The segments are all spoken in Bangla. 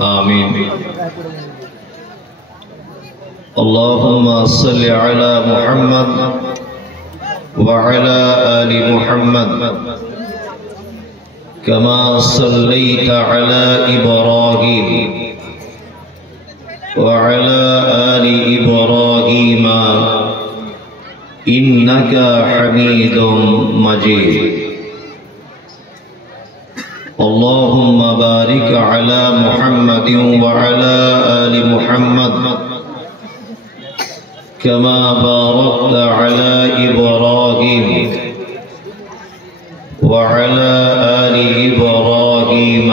آمين اللهم صل على محمد وعلى آل محمد كما صليت على إبراهيم وعلى آل إبراهيم إنك حميد مجيد اللهم بارك على محمد وعلى آل محمد كما باركت على إبراهيم وعلى آل إبراهيم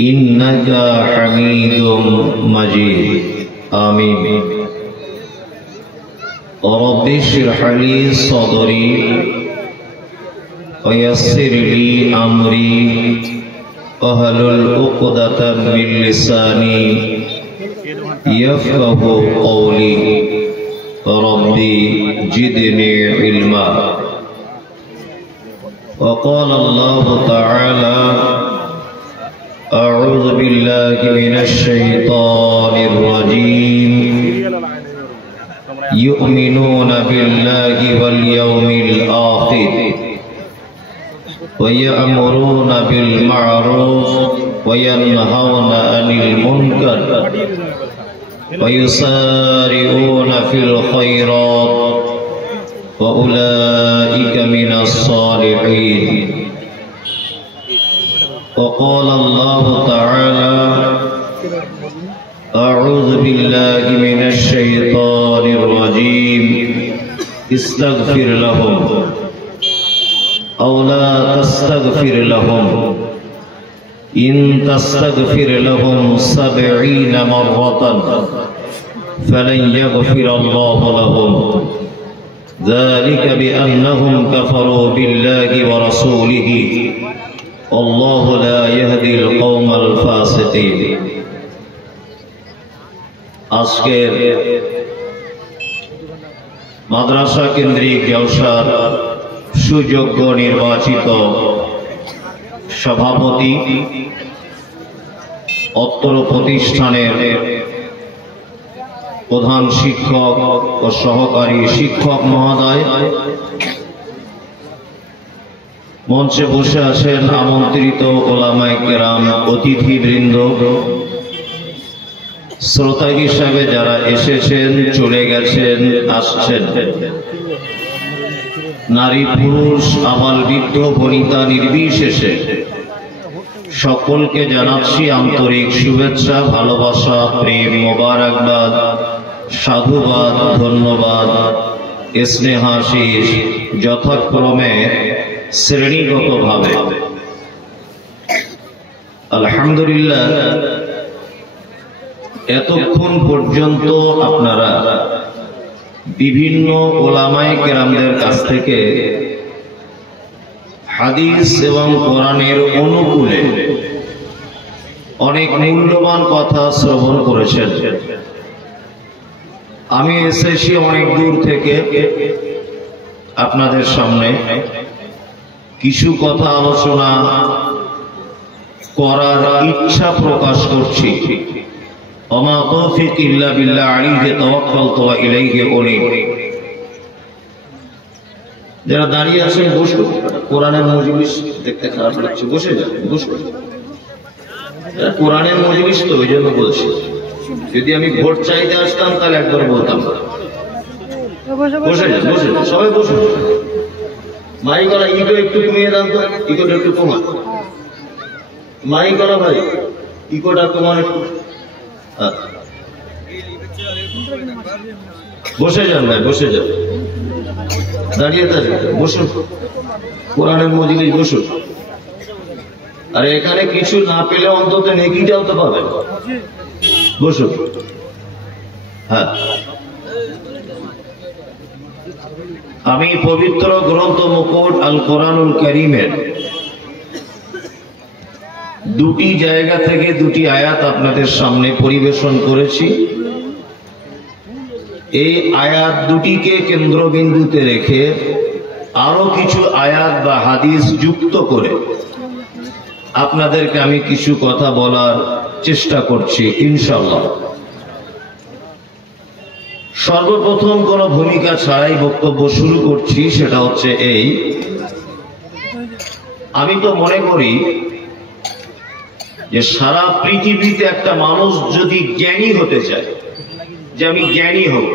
إنك حميد مجيد آمين رب اشرح لي صدري ويسر لي أمري واحلل عقدة من لساني يفقه قولي ربي زدني علما وقال الله تعالى أعوذ بالله من الشيطان الرجيم يؤمنون بالله واليوم الآخر ويأمرون بالمعروف وينهون عن المنكر ويسارعون في الخيرات وأولئك من الصالحين وقال الله تعالى أعوذ بالله من الشيطان الرجيم استغفر لهم أو لا تستغفر لهم إن تستغفر لهم 70 مرة فلن يغفر الله لهم ذلك بأنهم كفروا بالله ورسوله والله لا يهدي القوم الفاسقين আজকের মাদ্রাসা কেন্দ্রিক জলসার সুযোগ্য নির্বাচিত সভাপতি অত্র প্রতিষ্ঠানের প্রধান শিক্ষক ও সহকারী শিক্ষক মহোদয়, মঞ্চে বসে আছেন আমন্ত্রিত ওলামায়ে কেরাম, অতিথিবৃন্দ, শ্রোতা হিসাবে যারা এসেছেন, চলে গেছেন, আসছেন, নারী পুরুষ আবাল বৃদ্ধ বনিতা নির্বিশেষে সকলকে জানাচ্ছি আন্তরিক শুভেচ্ছা, ভালোবাসা, প্রেম, মোবারকবাদ, সাধুবাদ, ধন্যবাদ, স্নেহাশিস যথাক্রমে শ্রেণীগতভাবে। আলহামদুলিল্লাহ, এতক্ষণ পর্যন্ত আপনারা বিভিন্ন ওলামায়ে কেরামদের কাছ থেকে হাদিস এবং কোরআনের অনুকূলে অনেক মূল্যবান কথা শ্রবণ করেছেন। আমি এসেছি অনেক দূর থেকে আপনাদের সামনে কিছু কথা আলোচনা করার ইচ্ছা প্রকাশ করছি। ওমা তৌফিক ইল্লা বিল্লাহ আলাইহি তাওয়াক্কালতু ওয়া ইলাইহি উনীব। যারা দাঁড়িয়ে আছেন বসুন, কোরআনের মজলিস দেখতে খারাপ লাগছে, বসে যান, বসুন। কোরআনের মজলিস তো ওই জন্য বলছি, যদি আমি ভোট চাইতে আসতাম তাহলে একবার বলতাম। বসে যান, বসে যান, সবাই বসুন। মাইক গলা ইগো একটু কমিয়ে দাম তো, ইগোটা একটু কমা। মাইক গলা ভাই, ইগোটা কমান একটু। বসে যান ভাই, বসে যান, দাঁড়িয়ে দাঁড়িয়ে বসুন, কোরআনের মজলিস বসুন। আর এখানে কিছু না পেলে অন্তত নেকিটাও তো পাবেন, বসুন। হ্যাঁ, আমি পবিত্র গ্রন্থ মুকুট আল কোরআনুল কারীমের দুটি জায়গা থেকে দুটি আয়াত আপনাদের সামনে পরিবেশন করেছি। এই আয়াত দুটিকে কেন্দ্রবিন্দুতে রেখে আরো কিছু আয়াত বা হাদিস যুক্ত করে আপনাদেরকে আমি কিছু কথা বলার চেষ্টা করছি ইনশাআল্লাহ। সর্বপ্রথম কোন ভূমিকা ছাড়াই বক্তব্য শুরু করছি, সেটা হচ্ছে এই, আমি তো মনে করি যে সারা পৃথিবীতে একটা মানুষ যদি জ্ঞানী হতে চায়, যে আমি জ্ঞানী হব,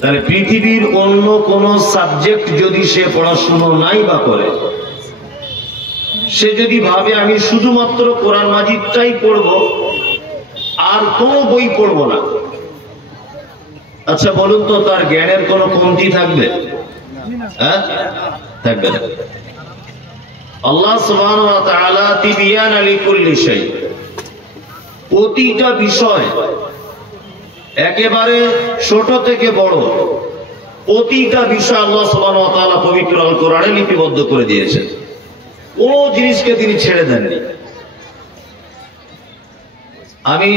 তাহলে পৃথিবীর অন্য কোন সাবজেক্ট যদি সে পড়াশুনো নাই বা করে, সে যদি ভাবে আমি শুধুমাত্র কোরআন মাজিদটাই পড়ব আর কোন বই পড়ব না, আচ্ছা বলুন তো তার জ্ঞানের কোন কমতি থাকবে? হ্যাঁ, থাকবে না। আল্লাহ সুবহানাহু ওয়া তাআলা তিবিয়ান লিকুল্লি শাই, প্রতিটা বিষয় একেবারে ছোট থেকে বড় প্রতিটা বিষয় আল্লাহ সুবহানাহু ওয়া তাআলা পবিত্র আল কোরআনে লিপিবদ্ধ করে দিয়েছেন, কোন জিনিসকে তিনি ছেড়ে দেননি। আমি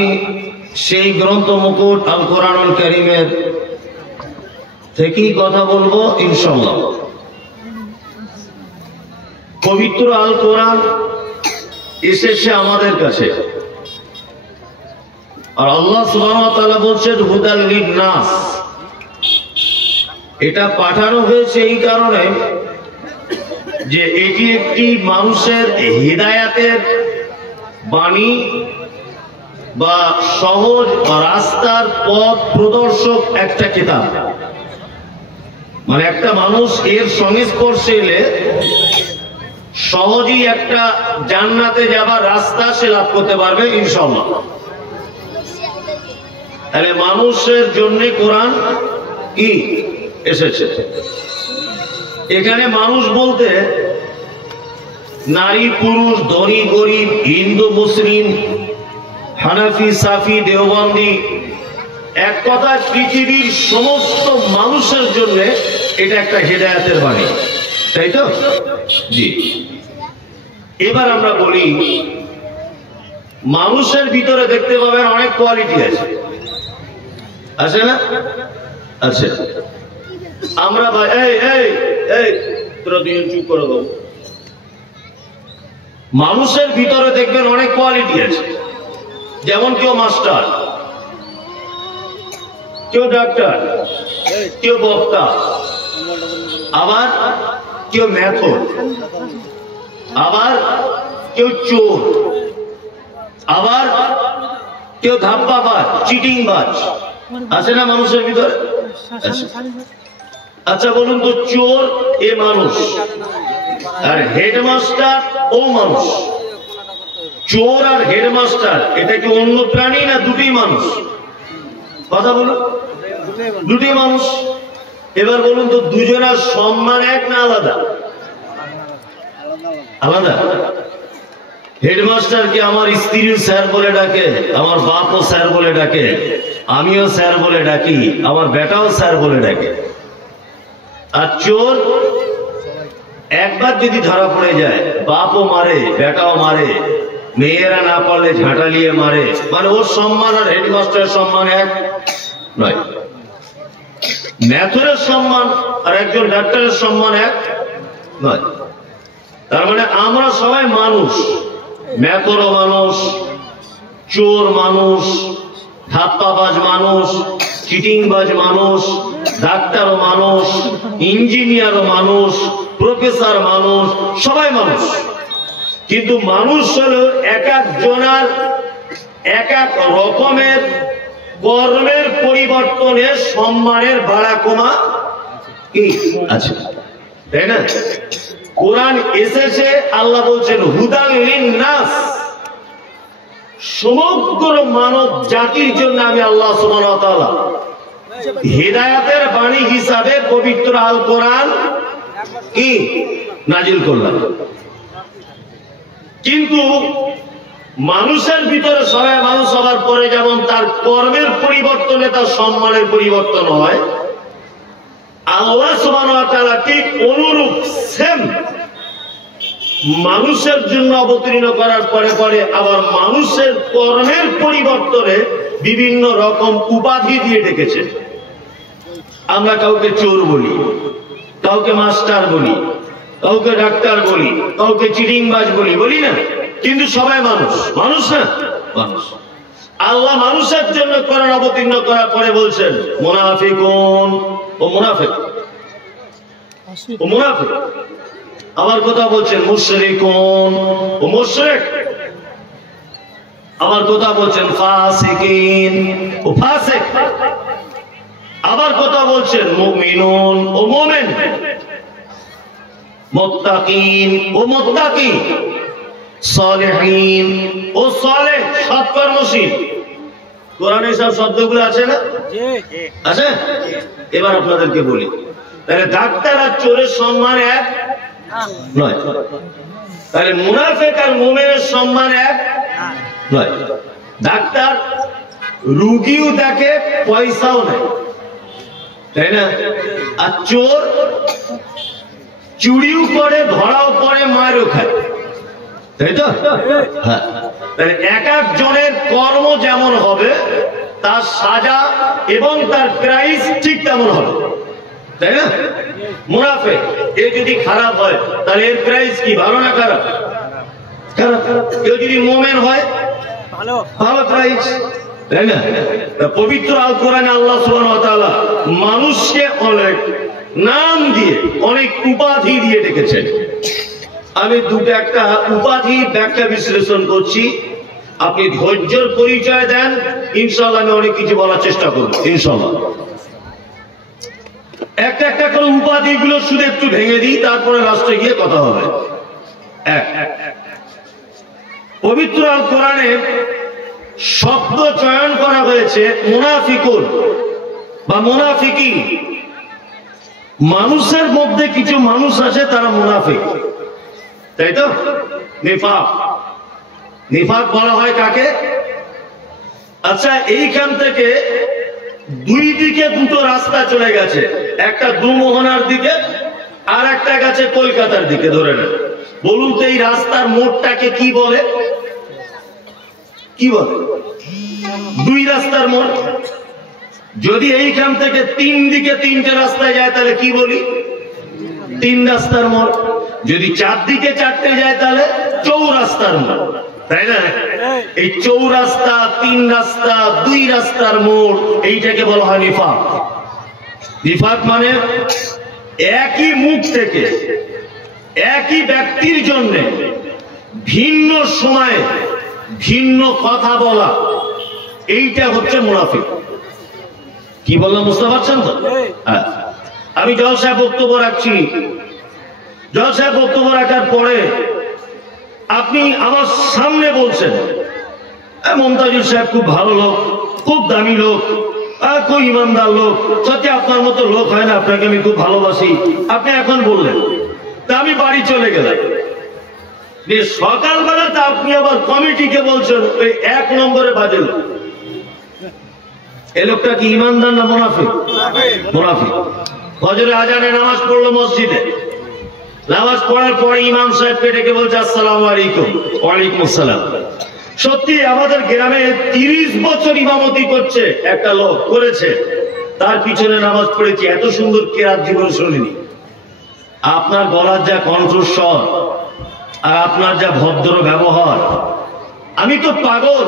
সেই গ্রন্থ মুকুট আল কোরআনুল কারীমের থেকেই কথা বলবো ইনশাআল্লাহ। পবিত্র আল কোরআন এসেছে আমাদের কাছে, আর আল্লাহ সুবহানাহু ওয়া তাআলা বলছেন হুদাল লিন-নাস। এটা পাঠানো হয়েছে এই কারণে যে এটি একটি মানুষের হিদায়াতের বাণী বা সহজ রাস্তার পথ প্রদর্শক একটা কিতাব। মানে একটা মানুষ এর সংস্পর্শে এলে সহজেই একটা জান্নাতে যাবার রাস্তা সে লাভ করতে পারবে ইনশাআল্লাহ। তাহলে মানুষের জন্য কোরআন কি এসেছে। এখানে মানুষ বলতে নারী পুরুষ, ধনী গরিব, হিন্দু মুসলিম, হানাফি সাফি দেওবন্দি, এক কথা পৃথিবীর সমস্ত মানুষের জন্য এটা একটা হেদায়েতের বাণী, তাই তো? জি। এবার আমরা বলি মানুষের ভিতরে দেখতে পাবেন অনেক কোয়ালিটি আছে, আছে না? আছে। আমরা ভাই এই এই এই তোরা দুজন চুপ করে দাও। মানুষের ভিতরে দেখবেন অনেক কোয়ালিটি আছে, যেমন কেউ মাস্টার, কেউ ডাক্তার, কেউ বক্তা, আবার কেউ মেথর, আবার কেউ চোর, আবার কেউ ধাপ্পাবাজ, চিটিংবাজ, আছে না মানুষের ভিতরে? আচ্ছা বলুন তো, চোর এ মানুষ আর হেডমাস্টার ও মানুষ। চোর আর হেডমাস্টার এটা কি অন্য প্রাণী না দুটি মানুষ? কথা বলুন, দুটি মানুষ। এবার বলুন তো দুজনের সম্মান এক না আলাদা? আলাদা। হেডমাস্টারকে আমার স্ত্রীও স্যার বলে ডাকে, আমার বাপও স্যার বলে ডাকে, আমিও স্যার বলে ডাকি, আমার বেটাও স্যার বলে ডাকে। আর চোর একবার যদি ধরা পড়ে যায়, বাপও মারে, বেটাও মারে, মেয়েরা না পারলে ঝাঁটালিয়ে মারে, মানে ওর সম্মান আর হেডমাস্টারের সম্মান এক নয়। ম্যাথরের সম্মান আর একজন ডাক্তারের সম্মান এক নয়। তার মানে আমরা সবাই মানুষ, ম্যাথরও মানুষ, চোর মানুষ, ধাপ্পাবাজ মানুষ, চিটিংবাজ মানুষ, ডাক্তারও মানুষ, ইঞ্জিনিয়ারও মানুষ, প্রফেসর মানুষ, সবাই মানুষ। কিন্তু মানুষ হলো এক একজনের এক এক রকমের কর্মের পরিবর্তনে সম্মানের বাড়া কমা কি আছে, তাই না? কোরআন এসেছে, আল্লাহ বলছেন হুদাল লিন-নাস, সমগ্র মানব জাতির জন্য আমি আল্লাহ সুবহানাহু ওয়া তাআলা হিদায়াতের বাণী হিসাবে পবিত্র আল কোরআন কি নাজিল করলাম। কিন্তু মানুষের ভিতরে সবাই মানুষ হওয়ার পরে যেমন তার কর্মের পরিবর্তনে তার সম্মানের পরিবর্তন হয়, আল্লাহ সুবহানাহু ওয়া তাআলা ঠিক অনুরূপ সেম মানুষের জন্য অবতীর্ণ করার পরে পরে আবার মানুষের কর্মের পরিবর্তনে বিভিন্ন রকম উপাধি দিয়ে ডেকেছে। আমরা কাউকে চোর বলি, কাউকে মাস্টার বলি, কাউকে ডাক্তার বলি, কাউকে চিটিংবাজ বলি, বলি না? কিন্তু সবাই মানুষ, মানুষ না? মানুষ। আল্লাহ মানুষের জন্য কোরআন অবতীর্ণ করার পরে বলছেন মুনাফিকুন, ও মুনাফিক, ও মুনাফিক। আবার কথা বলছেন মুশরিকুন, ও মুশরিক। আবার কথা বলছেন ফাসিকিন, ও ফাসিক। আবার কথা বলছেন মুমিনুন, ও মুমিন। মুত্তাকিন, ও মুত্তাকি। সালেহিন, ও সালেহ, সৎকর্মশীল। কোরআনে সব শব্দগুলো আছে না? আছে। এবার আপনাদেরকে বলি, তাহলে ডাক্তার আর চোরের সম্মান এক নয়, তাহলে মুনাফিক আর মুমিনের সম্মান এক নয়। ডাক্তার রুগীও দেখে, পয়সাও নেয়, তাই না? আর চোর চুরিও করে, ধরাও পড়ে, মারও খায়, তাই তো? হ্যাঁ। তাহলে এক একজনের কর্ম যেমন হবে তার সাজা এবং তার প্রাইস ঠিক তেমন হবে, তাই না? মুনাফিক এ যদি খারাপ হয় তাহলে এর প্রাইস কি, ভালো না খারাপ? খারাপ। কেউ যদি মুমিন হয় ভালো, ভালো প্রাইস, তাই না? পবিত্র আল কোরআনে আল্লাহ সুবহানাহু ওয়া তাআলা মানুষকে অনেক নাম দিয়ে, অনেক উপাধি দিয়ে ডেকেছেন। আমি দুটো একটা উপাধি ব্যাখ্যা বিশ্লেষণ করছি, আপনি ধৈর্যের পরিচয় দেন, ইনশাআল্লাহ আমি অনেক কিছু বলার চেষ্টা করব, ইনশাআল্লাহ। একটা একটা করে উপাধিগুলো শুধু একটু ভেঙে দিই, তারপরে লাস্টে গিয়ে কথা হবে। পবিত্র আল কোরআনে শব্দ চয়ন করা হয়েছে মুনাফিকুন বা মুনাফিকিন। মানুষের মধ্যে কিছু মানুষ আছে তারা মুনাফিক, তাই তো? নিফাক, নিফাক বলা হয় কাকে? আচ্ছা, এইখান থেকে দুই দিকে দুটো রাস্তা চলে গেছে, একটা দুমোহনার দিকে আর একটা গেছে কলকাতার দিকে, ধরে নেন। বলুন তো এই রাস্তার মোড়টাকে কি বলে? কি বলে? দুই রাস্তার মোড়। যদি এইখান থেকে তিন দিকে তিনটে রাস্তায় যায় তাহলে কি বলি? তিন রাস্তার মোড়। যদি চারদিকে চারটে যায় তাহলে চৌরাস্তার মোড়, তাই না? এই চৌরাস্তা, তিন রাস্তা, দুই রাস্তার মোড়, এইটাকে বলা হয় নিফাক। নিফাক মানে একই মুখ থেকে একই ব্যক্তির জন্য ভিন্ন সময়ে ভিন্ন কথা বলা, এইটা হচ্ছে মুনাফিক। কি বললাম বুঝতে পারছেন তো? হ্যাঁ। আমি জলসায় বক্তব্য রাখছি, জলসায় বক্তব্য রাখার পরে আপনি আমার সামনে বলছেন মমতাজুল সাহেব খুব ভালো লোক, খুব দামি লোক, খুব ইমানদার লোক, সত্যি আপনার মতো লোক হয় না, আপনাকে আমি খুব ভালোবাসি। আপনি এখন বললেন, তা আমি বাড়ি চলে গেলাম। সকালবেলাতে আপনি আবার কমিটিকে বলছেন ওই এক নম্বরে বাজে লোক। এ লোকটা কি ইমানদার না মুনাফিক? মুনাফিক। ফজরে আজানে নামাজ পড়লো মসজিদে, নামাজ পড়ার পরে ইমাম সাহেবকে ডেকে বলছে আসসালামু আলাইকুম। ওয়ালাইকুম আসসালাম। সত্যি আমাদের গ্রামে 30 বছর ইমামতি করছে একটা লোক, করেছে, তার পিছনে নামাজ পড়েছি, এত সুন্দর কেরাত জীবন শুনিনি। আপনার গলার যা কণ্ঠস্বর আর আপনার যা ভদ্র ব্যবহার, আমি তো পাগল।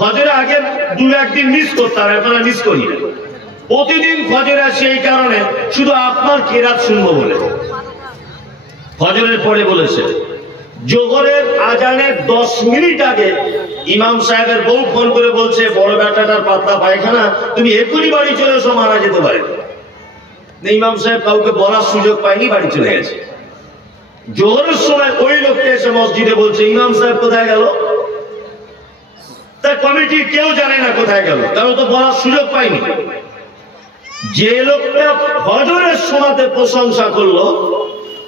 ফজরে আগে দু একদিন মিস করতাম, এখন মিস করি না। প্রতিদিন ফজরে আসি এই কারণে, শুধু আপনার কেরাত শুনবো বলে। ফজরের পরে বলেছে জোহরের আজানের 10 মিনিট আগে ইমাম সাহেবের বউ ফোন করে বলছে বড় বেটাটার পাতলা পায়খানা, তুমি এক্ষুনি বাড়ি চলে এসো, মারা যেতে পারে। ইমাম সাহেব কাউকে বলার সুযোগ পায়নি, বাড়ি চলে গেছে। জোহরের সময় ওই লোকটা এসে মসজিদে বলছে ইমাম সাহেব কোথায় গেল? তার কমিটির কেউ জানে না কোথায় গেল, কারণ তো বলার সুযোগ পায়নি। যে লোকটা ফজরের সময়তে প্রশংসা করলো,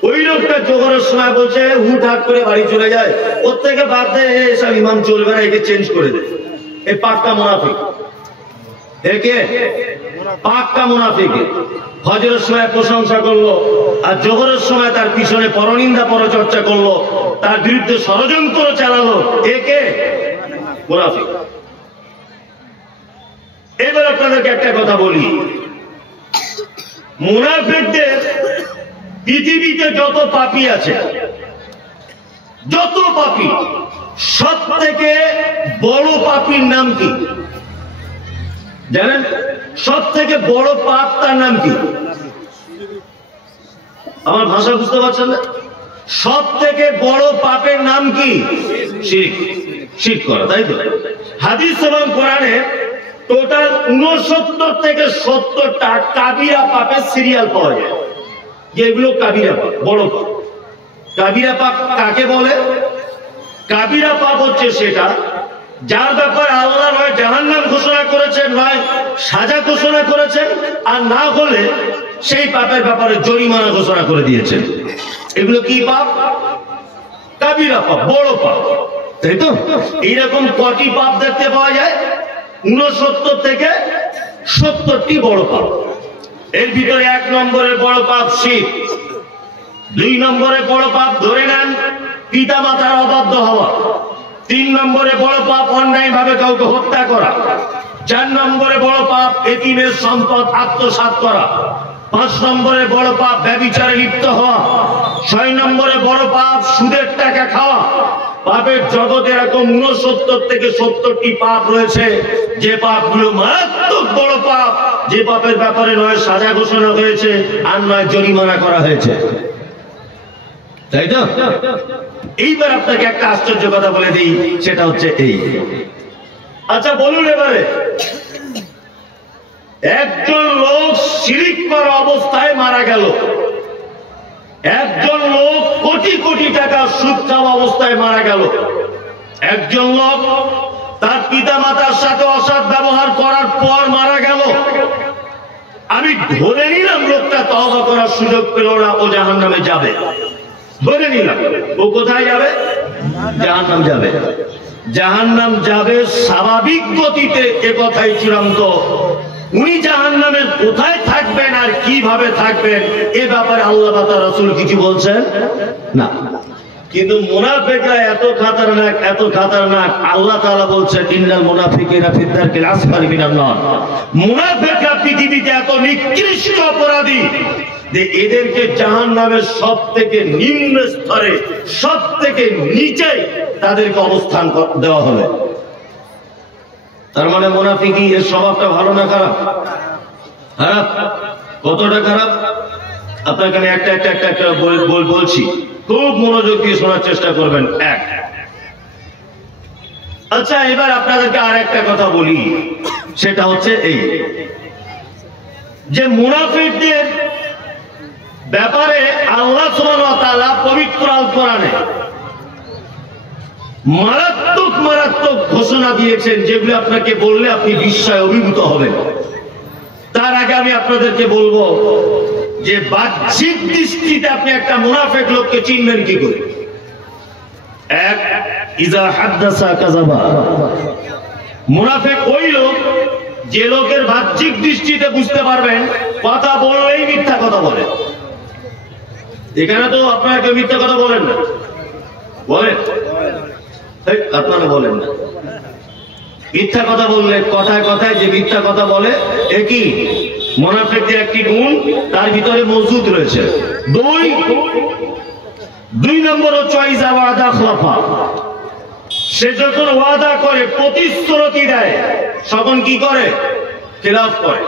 ওই লোকটা জোহরের সময় বলছে হুটহাট করে বাড়ি চলে যায়, ওর থেকে বাদ দেয়, এসব ইমাম চলবে না, একে চেঞ্জ করে দেয়। এই পাক্কা মুনাফিক, একে পাক্কা মুনাফিক। ফজরের সময় প্রশংসা করলো আর জোহরের সময় তার পিছনে পরনিন্দা পরচর্চা করলো, তার বিরুদ্ধে ষড়যন্ত্র চালালো, একে মুনাফিক। এবার আপনাদেরকে একটা কথা বলি, মুনাফিকদের পৃথিবীতে যত পাপী আছে, যত পাপী, সব থেকে বড় পাপীর নাম কি জানেন? সব থেকে বড় পাপ তার নাম কি? আমার ভাষা বুঝতে পারছেন না? সব থেকে বড় পাপের নাম কি? শিরক। শিরক করা, তাই তো? হাদিস এবং কোরআনে টোটাল 69 থেকে 70টা কাবিরা পাপের সিরিয়াল পাওয়া যায়, যেগুলো কাবিরা পাপ, বড় পাপ। কাবিরা পাপ কাকে বলে? কাবিরা পাপ হচ্ছে সেটা যার ব্যাপারে আল্লাহ নয় জাহান্নাম ঘোষণা করেছেন, নয় সাজা ঘোষণা করেছেন, আর না হলে সেই পাপের ব্যাপারে জরিমানা ঘোষণা করে দিয়েছেন। এগুলো কি পাপ? কাবিরা পাপ, বড় পাপ, তাই তো? এইরকম কটি পাপ দেখতে পাওয়া যায়? 69 থেকে 70টি বড় পাপ। এর ভিতরে 1 নম্বরের বড় পাপ শিরক। 2 নম্বরের বড় পাপ ধরে নেন পিতা মাতার অবাধ্য হওয়া। 3 নম্বরে বড় পাপ অন্যায় ভাবে কাউকে হত্যা করা। 4 নম্বরে বড় পাপ এতিমের সম্পদ আত্মসাৎ করা। 5 নম্বরে বড় পাপ ব্যভিচারে লিপ্ত হওয়া। 6 নম্বরে বড় পাপ সুদের টাকা খাওয়া। পাপের জগতে এরকম 69 থেকে 70টি পাপ রয়েছে, যে পাপগুলো মারাত্মক বড় পাপ, যে পাপের ব্যাপারে নয় সাজা ঘোষণা হয়েছে আর নয় জরিমানা করা হয়েছে, তাই তো? এইবার আপনাকে একটা আশ্চর্য কথা বলে দিই, সেটা হচ্ছে এই। আচ্ছা বলুন এবারে, একজন লোক শিরক করা অবস্থায় মারা গেল, একজন লোক কোটি কোটি টাকা সুদ খাওয়া অবস্থায় মারা গেল, একজন লোক তার পিতা মাতার সাথে অসৎ ব্যবহার করার পর মারা গেল, আমি ধরে নিলাম লোকটা তওবা করার সুযোগ পেল না, ও জাহান্নামে যাবে। ধরে নিলাম ও কোথায় যাবে? জাহান্নাম যাবে। জাহান্নাম যাবে স্বাভাবিক গতিতে, এ কথাই চূড়ান্ত। উনি জাহান্নামের কোথায় থাকবেন আর কিভাবে থাকবেন এ ব্যাপারে আল্লাহ বা তার রাসূল কিছু বলছেন না। কিন্তু মুনাফিকরা এত খতরনাক, এত খতরনাক, আল্লাহ তাআলা বলছেন ইন্নাল মুনাফিকিনা ফি দারকিল আসফালি মিনান নার। মুনাফিকরা পৃথিবীতে এত নিকৃষ্ট অপরাধী যে এদেরকে জাহান্নামের সব থেকে নিম্ন স্তরে, সব থেকে নিচে তাদেরকে অবস্থান দেওয়া হবে। তার মানে মুনাফিকি এর স্বভাবটা ভালো না খারাপ? খারাপ। কতটা খারাপ আপনাকে আমি একটা বলছি, খুব মনোযোগ দিয়ে শোনার চেষ্টা করবেন। আচ্ছা এবার আপনাদেরকে আর একটা কথা বলি, সেটা হচ্ছে এই যে মুনাফিকদের ব্যাপারে আল্লাহ সুবহানাহু ওয়া তাআলা পবিত্র আল কোরআনে মারাত্মক মারাত্মক ঘোষণা দিয়েছেন, যেগুলো আপনাকে বললে আপনি বিস্ময়ে অভিভূত হবেন। তার আগে আমি আপনাদেরকে বলবো যে বাহ্যিক দৃষ্টিতে আপনি একটা মুনাফিক লোককে চিনবেন কি করে? এক, ইজা হাদাসা কাযাবা। মুনাফিক ওই লোক যে লোকের বাহ্যিক দৃষ্টিতে বুঝতে পারবেন কথা বললেই মিথ্যা কথা বলে। এখানে তো আপনারা কেউ মিথ্যা কথা বলেন না, বলেন? আপনারা বলেন না। মিথ্যা কথা বললে কথায় কথায় যে মিথ্যা কথা বলে, একই মুনাফিকদের একটি গুণ তার ভিতরে মজুদ রয়েছে। দুই নম্বর হচ্ছে ইজা ওয়াদা খলাফা। সে যখন ওয়াদা করে, প্রতিশ্রুতি দেয়, তখন কি করে? খেলাফ করে।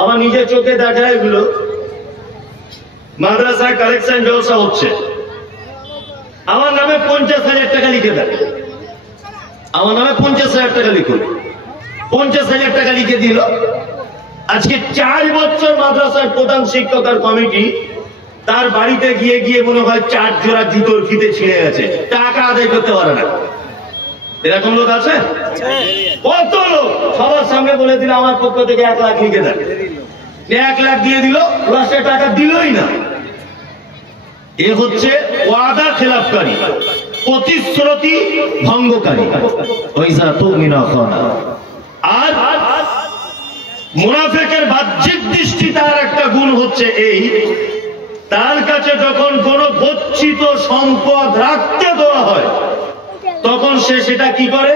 আমার নিজের চোখে দেখা এগুলো। মাদ্রাসায় কালেকশন জলসা হচ্ছে, আমার নামে 50,000 টাকা লিখে দেয়, আমার নামে 50,000 টাকা লিখুন। 50,000 টাকা লিখে দিল। আজকে 4 বছর মাদ্রাসার প্রধান শিক্ষক আর কমিটি তার বাড়িতে গিয়ে গিয়ে মনে হয় 4 জোড়া জুতোর ফিতে ছিঁড়ে গেছে, টাকা আদায় করতে পারে না। এরকম লোক আছে? কত লোক সবার সামনে বলে দিল আমার পক্ষ থেকে 1 লাখ লিখে দেন, 1 লাখ দিয়ে দিল, লাস্টে টাকা দিলই না। এ হচ্ছে ওয়াদা খেলাফকারী, প্রতিশ্রুতি ভঙ্গকারী। ওয়াইজা তুমিনা খানা। আর মুনাফিকের বাহ্যিক দৃষ্টি তার একটা গুণ হচ্ছে এই, তার কাছে যখন কোনো গচ্ছিত সম্পদ রাখতে দেওয়া হয় তখন সে সেটা কি করে?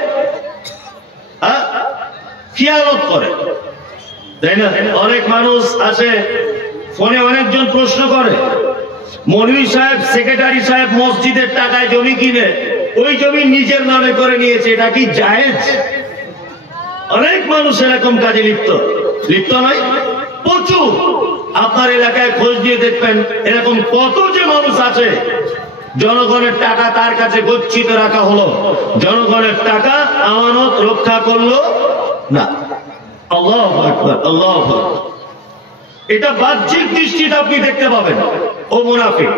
খিয়ানত করে, তাই না? অনেক মানুষ আছে ফোনে অনেকজন প্রশ্ন করে, মৌলভী সাহেব, সেক্রেটারি সাহেব মসজিদের টাকায় জমি কিনে ওই জমি নিজের নামে করে নিয়েছে, এটা কি জায়েজ? অনেক মানুষ এরকম কাজে লিপ্ত নয়? প্রচুর। আপনার এলাকায় খোঁজ দিয়ে দেখবেন এরকম কত যে মানুষ আছে, জনগণের টাকা তার কাছে গচ্ছিত রাখা হলো, জনগণের টাকা আমানত রক্ষা করলো না। আল্লাহু আকবার, আল্লাহু আকবার। এটা বাহ্যিক দৃষ্টিতে আপনি দেখতে পাবেন ও মুনাফিক।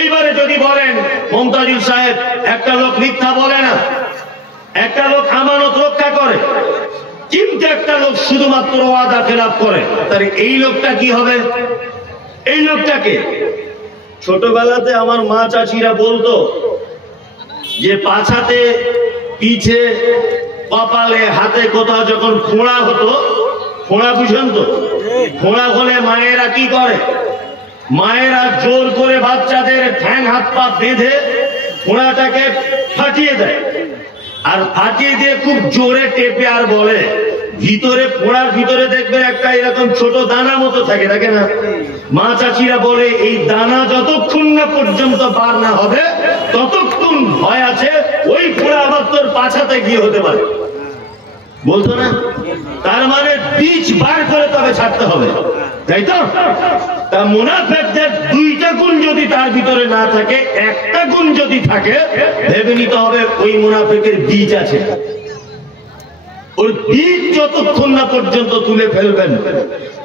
এইবারে যদি বলেন মমতাজুল সাহেব, একটা লোক মিথ্যা বলে না, একটা লোক আমানত রক্ষা করে, কিন্তু একটা লোক শুধুমাত্র ওয়াদা খেলাপ করে, তাহলে এই লোকটা কি হবে? এই লোকটাকে ছোটবেলাতে আমার মা চাচিরা বলতো যে পাছাতে, পিঠে, কপালে, হাতে কোথাও যখন ফোঁড়া হতো, ফোঁড়া বুঝেন তো, ফোঁড়া হলে মায়েরা কি করে? মায়েরা জোর করে বাচ্চাদের ঠ্যাং হাত পা বেঁধে ফোঁড়াটাকে ফাটিয়ে দেয়, আর ফাটিয়ে দিয়ে খুব জোরে টেপে আর বলে, ভিতরে ফোঁড়ার ভিতরে দেখবে একটা এরকম ছোট দানা মতো থাকে, থাকে না? মা চাচিরা বলে এই দানা যতক্ষণ না পর্যন্ত বার না হবে ততক্ষণ ভয় আছে ওই ফোঁড়া আবার তোর পাছাতে গিয়ে হতে পারে, বলতো না? তার মানে বীজ বার করে তবে ছাড়তে হবে, তাই তো? তা মুনাফিকদের দুইটা গুণ যদি তার ভিতরে না থাকে, একটা গুণ যদি থাকে, ভেবে নিতে হবে ওই মুনাফিকের বীজ আছে। ওই বীজ যতক্ষণ না পর্যন্ত তুলে ফেলবেন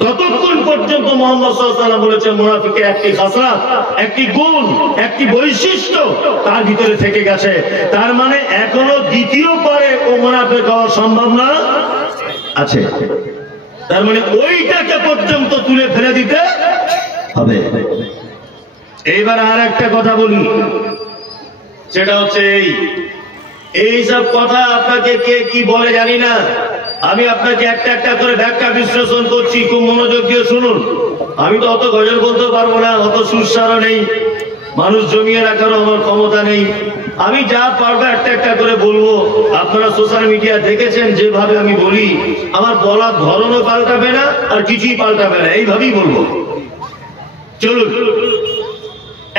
ততক্ষণ পর্যন্ত মুহাম্মদ সাল্লাল্লাহু আলাইহি ওয়াসাল্লাম বলেছেন মুনাফিকের একটি খাসলাত, একটি গুণ, একটি বৈশিষ্ট্য তার ভিতরে থেকে গেছে। তার মানে এখনো দ্বিতীয় পারে ও মুনাফিক হওয়া সম্ভব না, আছে। তার মানে ওইটাকে পর্যন্ত তুলে ফেলে দিতে হবে। এইবার আর একটা কথা বলি, সেটা হচ্ছে এই সব কথা আপনাকে কে কি বলে জানি না, আমি আপনাকে একটা একটা করে ব্যাখ্যা বিশ্লেষণ করছি, খুব মনোযোগ দিয়ে শুনুন। আমি তো অত গজল বলতে পারবো না, অত সুস্বারও নেই, মানুষ জমিয়ে রাখারও আমার ক্ষমতা নেই। আমি যা পারবো একটা একটা করে বলবো। আপনারা সোশ্যাল মিডিয়া দেখেছেন যেভাবে আমি বলি, আমার বলার ধরনও পাল্টাবে না আর কিছুই পাল্টাবে না, এইভাবেই বলবো। চলুন,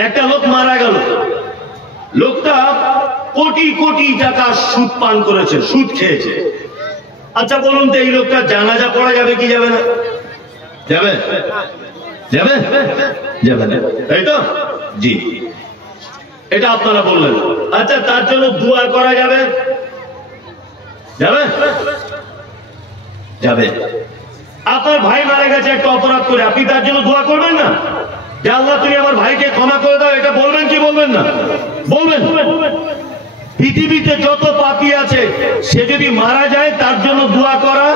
একটা লোক মারা গেল, লোকটা কোটি কোটি টাকা সুদ পান করেছে, সুদ খেয়েছে। আচ্ছা বলুন তো, এই লোকটা জানাজা পড়া যাবে কি যাবে না? যাবে? যাবে? যাবে না, তাই তো? জি, এটা আপনারা বললেন। আচ্ছা, তার জন্য দোয়া করা যাবে? যাবে? যাবে। আপনার ভাই মারা গেছে একটা অপরাধ করে, আপনি তার জন্য দোয়া করবেন না যে আল্লাহ তুমি আমার ভাইকে ক্ষমা করে দাও? এটা বলবেন কি বলবেন না? বলবেন। পৃথিবীতে যত পাপী আছে, সে যদি মারা যায় তার জন্য দোয়া করা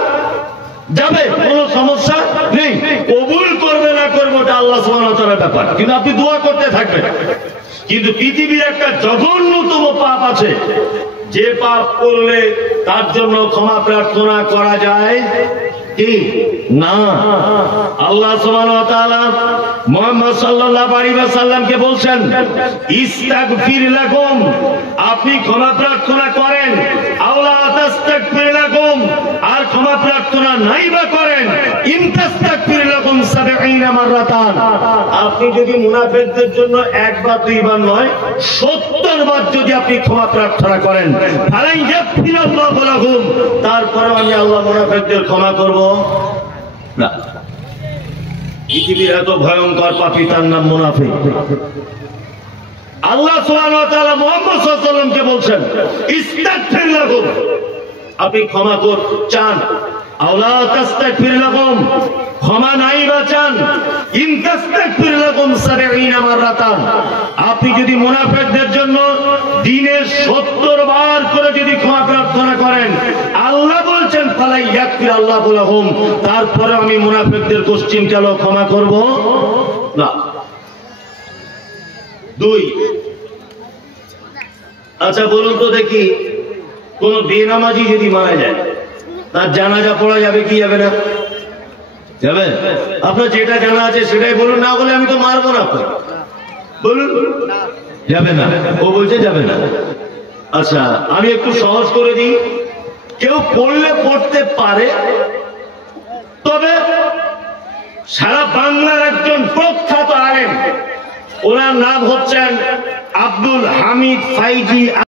যাবে, কোনো সমস্যা নেই। কবুল করবে না করবে ওটা আল্লাহ সুবহানাহু ওয়া তাআলার ব্যাপার, কিন্তু আপনি দোয়া করতে থাকবেন। কিন্তু পৃথিবীর একটা জঘন্যতম পাপ আছে, যে পাপ করলে তার জন্য ক্ষমা প্রার্থনা করা যায় কি না? আল্লাহ সুবহানাহু ওয়া তাআলা মুহাম্মদ সাল্লাল্লাহু আলাইহি ওয়াসাল্লামকে বলছেন, ইস্তাগফির লাকুম, আপনি ক্ষমা প্রার্থনা করেন, আওলা তাস্তাগফির লাকুম, আর ক্ষমা প্রার্থনা নাই বা করেন, ইনতাস্তাগফির লাকুম 70 মাররাতান, আপনি যদি মুনাফিকদের জন্য একবার দুইবার নয় 70 বার যদি আপনি ক্ষমা প্রার্থনা করেন, ফালাই ইয়াগফিরুল্লাহু লাকুম, তারপরে আমি আল্লাহ মুনাফিকদের ক্ষমা করব না। পৃথিবীর এত ভয়ঙ্কর পাপী, তার নাম মুনাফিক। আল্লাহ সুবহানাহু ওয়া তাআলা মুহাম্মদ সাল্লাল্লাহু আলাইহি ওয়াসাল্লামকে বলছেন, ইস্তাগফির লাকুম, আপনি ক্ষমা চান, আওলা তাস্তাগফির লাকুম, ক্ষমা নাই বা চান, ইন তাস্তাগফির লাকুম 70 মাররাতান, আপনি যদি মুনাফিকদের জন্য দিনে 70 বার করে যদি ক্ষমা প্রার্থনা করেন, আল্লাহ বলছেন ফালা ইয়াগফিরুল্লাহু লাহুম, তারপরে আমি মুনাফিকদের কোশ্চিনকালও ক্ষমা করব না। 2, আচ্ছা বলুন তো দেখি, কোন বেনামাজি যদি মারা যায়, তার জানাজা পড়া যাবে কি যাবে না? যাবে। আপনার যেটা জানা আছে সেটাই বলুন, না বলে আমি তো মারবো না। বলুন যাবে না, ও বলছে যাবে না। আচ্ছা আমি একটু সহজ করে দিই, কেউ পড়লে পড়তে পারে, তবে সারা বাংলার একজন ওনার নাম হচ্ছেন আব্দুল হামিদ ফাইজি।